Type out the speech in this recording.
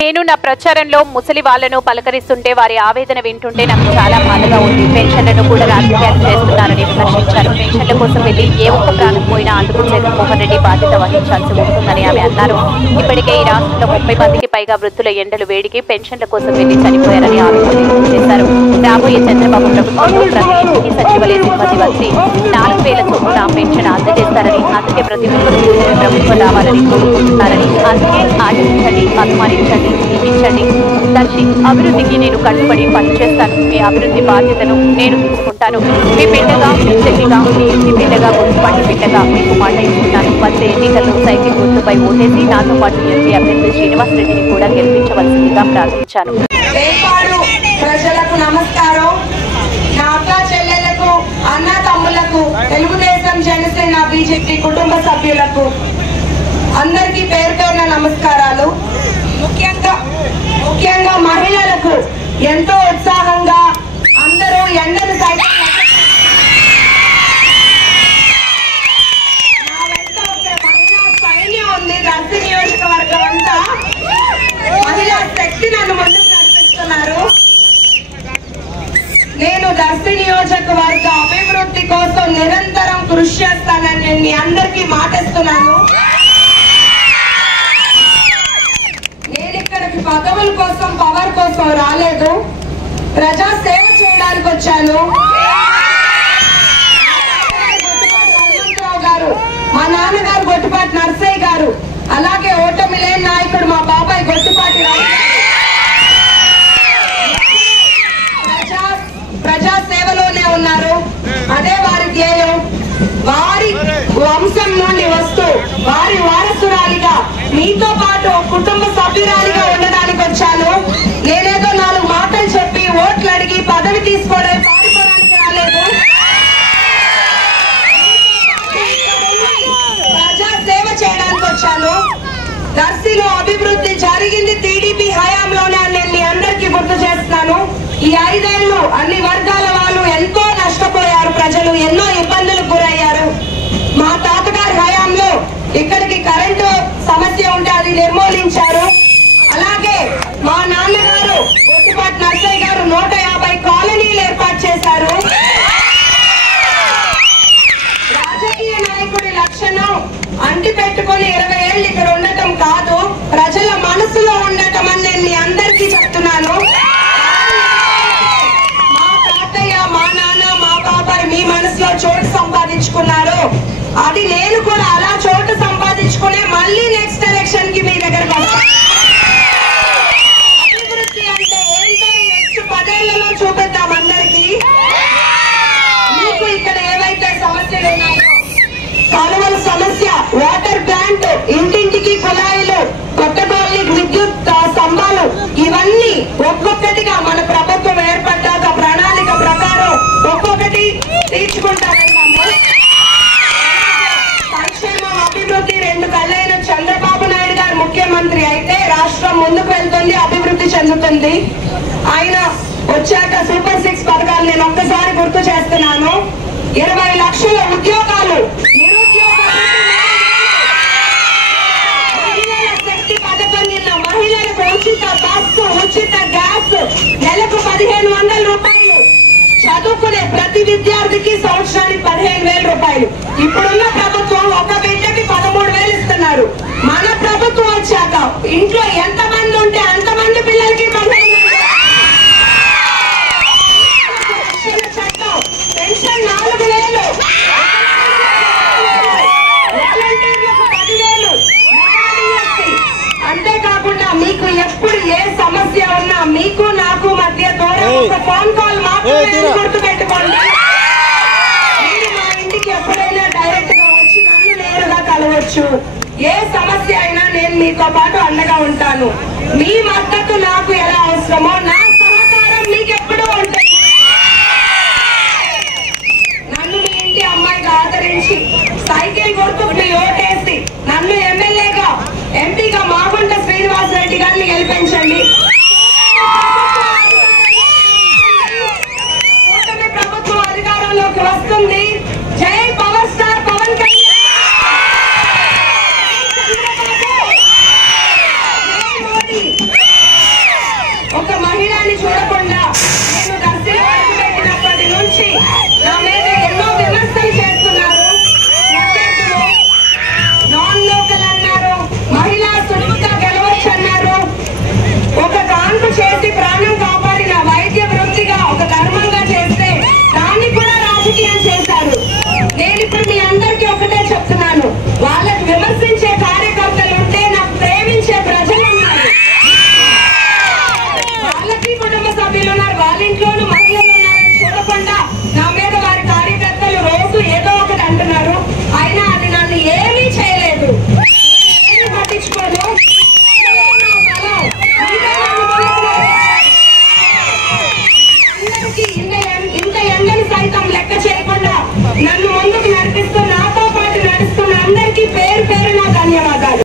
నేను నా ప్రచారంలో ముసలి వాళ్లను పలకరిస్తుంటే వారి ఆవేదన వింటుంటే నాకు చాలా బాధగా ఉంది. పెన్షన్లను కూడా రాజకీయాలు చేస్తున్నారని విమర్శించారు. పెన్షన్ల కోసం వెళ్లి ఏ ఒక్క ప్రాణం పోయినా అందుకు జగన్మోహన్ రెడ్డి బాధ్యత వహించాల్సి ఉంటుందని ఆమె అన్నారు. ఇప్పటికే ఈ రాష్ట్రంలో 30 మందికి పైగా వృద్ధుల ఎండలు వేడికి పెన్షన్ల కోసం వెళ్లి చనిపోయారని ఆవేదన చేశారు. రాబోయే చంద్రబాబు ప్రభుత్వంలో ప్రతి ఇంటికి సచివాలయ సిబ్బంది వచ్చి 4000 చొప్పున పెన్షన్ అందజేస్తారని, అందుకే ప్రతి ఒక్కరూ ప్రభుత్వం రావాలని కోరుకుంటున్నారని, అందుకే ఆశించండి, అభిమానించండి, దీవించండి. దర్శి అభివృద్ధికి నేను కట్టుబడి పనిచేస్తాను. మీ అభివృద్ధి బాధ్యతను నేను తీసుకుంటాను. మీ బిడ్డగా, మీ చెల్లిగా, మీ ఇంటి బిడ్డగా, గుర్తుపాటి బిడ్డగా మీకు మాట ఇస్తున్నాను. వచ్చే ఎన్నికల్లో సైకిల్ గుర్తుపై ఓటేసి నాతో పాటు ఎంపీ అభ్యర్థి శ్రీనివాస్ రెడ్డిని కూడా గెలిపించవలసిందిగా ప్రార్థించాను. ప్రజలకు నమస్కారం. నా అక్క చెల్లెలకు, అన్న తమ్ములకు, తెలుగుదేశం, జనసేన, బీజేపీ కుటుంబ సభ్యులకు అందరికీ పేరు పేరున నమస్కారాలు. ముఖ్యంగా మహిళలకు ఎంతో ఉత్సాహంగా అందరూ ఎండను సైతం నా వెంట ఒక మహిళా సైన్యం ఉంది. దర్శి నియోజకవర్గం అంతా మహిళా శక్తి నన్ను ముందుకు నడిపిస్తున్నారు. నేను దర్శి నియోజకవర్గ అభివృద్ధి కోసం నిరంతరం కృషి చేస్తానని మీ అందరికీ మాటిస్తున్నాను. నేను ఇక్కడికి పదవుల కోసం, పవర్ కోసం రాలేదు. ప్రజా సేవ చేయడానికి వచ్చాను. హనుమంతరావు గారు, మా నాన్నగారు గొట్టిపాటి నర్సయ్య గారు, అలాగే ఓటమి లేని నాయకుడు మా బాబాయ్ గొట్టిపాటి రాజు ప్రజా సేవలోనే ఉన్నారు. అదే వారి ధ్యేయం. వారి వంశం నుండి వస్తూ వారి వారసురాలిగా మీతో పాటు కుటుంబ సభ్యురాలిగా ఉండడానికి వచ్చాను. నేనేదో 4 మాటలు చెప్పి ఓట్లు అడిగి పదవి తీసుకోవడం పారిపోవడానికి రాలేదు. ప్రజా సేవ చేయడానికి వచ్చాను. దర్శిలో అభివృద్ధి జరిగింది టీడీపీ హయాంలోనే నేను మీ అందరికీ గుర్తు చేస్తున్నాను. ఈ 5 ఏళ్లు అన్ని వర్గాల వాళ్ళు ఎంతో నష్టపోయారు. ప్రజలు ఎన్నో ఇబ్బందులకు గురయ్యారు. మా తాతగారి హయాంలో ఇక్కడికి కరెంటు సమస్య ఉంటే అది నిర్మూలించారు. అలాగే మా నాన్నగారు గొట్టిపాటి నర్సయ్య గారు 150 కాలనీలు ఏర్పాటు చేశారు. రాజకీయ నాయకుడి లక్షణం అంటి పెట్టుకుని 20 ఏళ్ళు ఇక్కడ ఉండటం కాదు, ప్రజల మనసులో ఉండటం అని నేను మీ అందరికీ చెప్తున్నాను. మా తాతయ్య, మా నాన్న, మా బాబాయ్ మీ మనసులో చోటు సంపాదించుకున్నారు. అది నేను కూడా అలా చోటు సంపాదించుకునే మళ్ళీ నెక్స్ట్ ఎలక్షన్ కి మీ దగ్గరకు వస్తాను. అభివృద్ధి అంటే ఏంటో నెక్స్ట్ 10 ఏళ్లలో చూపిద్దాం అందరికి. మీకు ఇక్కడ ఏవైతే సమస్యలు ఉన్నాయో, కాలువల సమస్య, వాటర్ ప్లాంట్, ఇంటింటికి కుళాయిలు, కొత్త కాలనీకి విద్యుత్ స్తంభాలు, ఇవన్నీ ఒక్కొక్కటిగా మన ప్రభుత్వం ఏర్పడ్డాక ప్రణాళిక ప్రకారం ఒక్కొక్కటి తీర్చుకుంటామన్నాము. సంక్షేమం, అభివృద్ధి 2 కళ్ళైన చంద్రబాబు నాయుడు గారు ముఖ్యమంత్రి అయితే రాష్ట్రం ముందుకు వెళ్తుంది, అభివృద్ధి చెందుతుంది. ఆయన వచ్చాక సూపర్ 6 పథకాలు నేను ఒక్కసారి గుర్తు చేస్తున్నాను. 20 లక్షల ఉద్యోగాలు, మహిళల శక్తి పథకం కింద మహిళలకు ఉచిత బస్సు, ఉచిత గ్యాస్, నెలకు 1500 రూపాయలు, చదువుకునే ప్రతి విద్యార్థికి సంవత్సరానికి 15,000 రూపాయలు. ఇప్పుడున్న ప్రభుత్వం ఒక బిడ్డకి 13,000 ఇస్తున్నారు. మన ప్రభుత్వం వచ్చాక ఇంట్లో ఎంతమంది ఉంటే అంతమంది పిల్లలకి 15,000. చట్టం, పెన్షన్ 4,000, వాలంటీర్లకు 10,000. అంతేకాకుండా మీకు ఎప్పుడు ఏ సమస్య ఉన్నా మీకు నాకు మధ్య దూరం ఒక ఫోన్ కాల్ మాత్రమే గుర్తు పెట్టుకోండి. మీరు మా ఇంటికి ఎప్పుడైనా డైరెక్ట్ గా వచ్చి నన్ను నేరుగా కలవచ్చు. ఏ సమస్య అయినా నేను మీతో పాటు అండగా ఉంటాను. మీ మద్దతు నాకు ఎలా అవసరమో నా సహకారం మీకు ఎప్పుడూ ఉంటుంది. నన్ను మీ ఇంటి అమ్మాయిగా ఆదరించి సైకిల్ గుర్తుకు మీ ఓటేసి